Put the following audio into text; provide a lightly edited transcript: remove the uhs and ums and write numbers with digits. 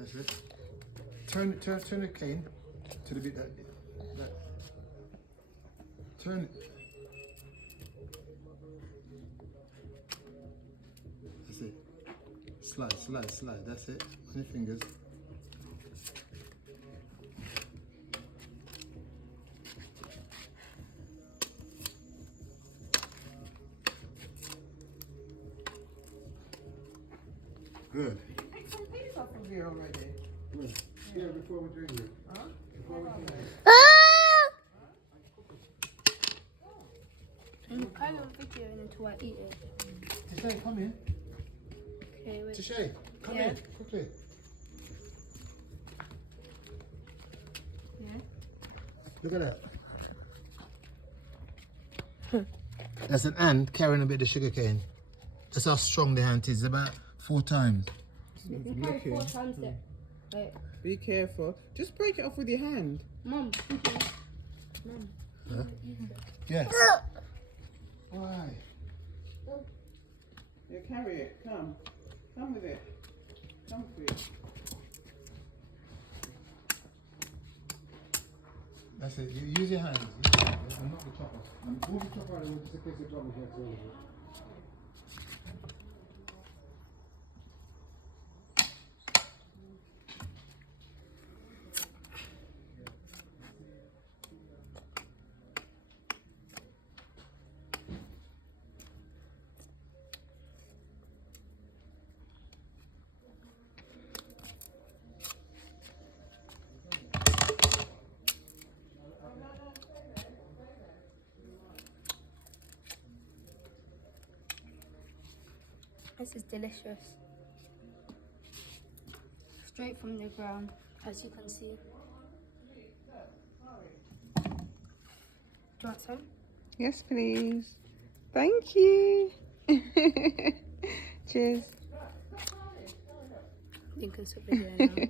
That's it. Turn the cane to the bit that. Turn it. That's it. Slide. That's it. On your fingers. Good. Take some piece off of here already. Yeah, before we drink it. Huh? Before we drink it. I'm kind of videoing until I eat it. Tishay, come in. Okay, wait. Tishay, come Yeah. in, quickly. Yeah. Look at that. That's an ant carrying a bit of sugar cane. That's how strong the ant is, about 4 times. You can carry 4 times that. Wait. Be careful. Just break it off with your hand. Mum. Mum. Huh? Yes. Why? Yeah, carry it. Come. Come with it. Come with it. That's it. You use your hands. And not the chopper. And move the chopper out of the way just in case the trouble gets over it. This is delicious. Straight from the ground, as you can see. Do you want some? Yes, please. Thank you. Cheers. You can stop videoing now.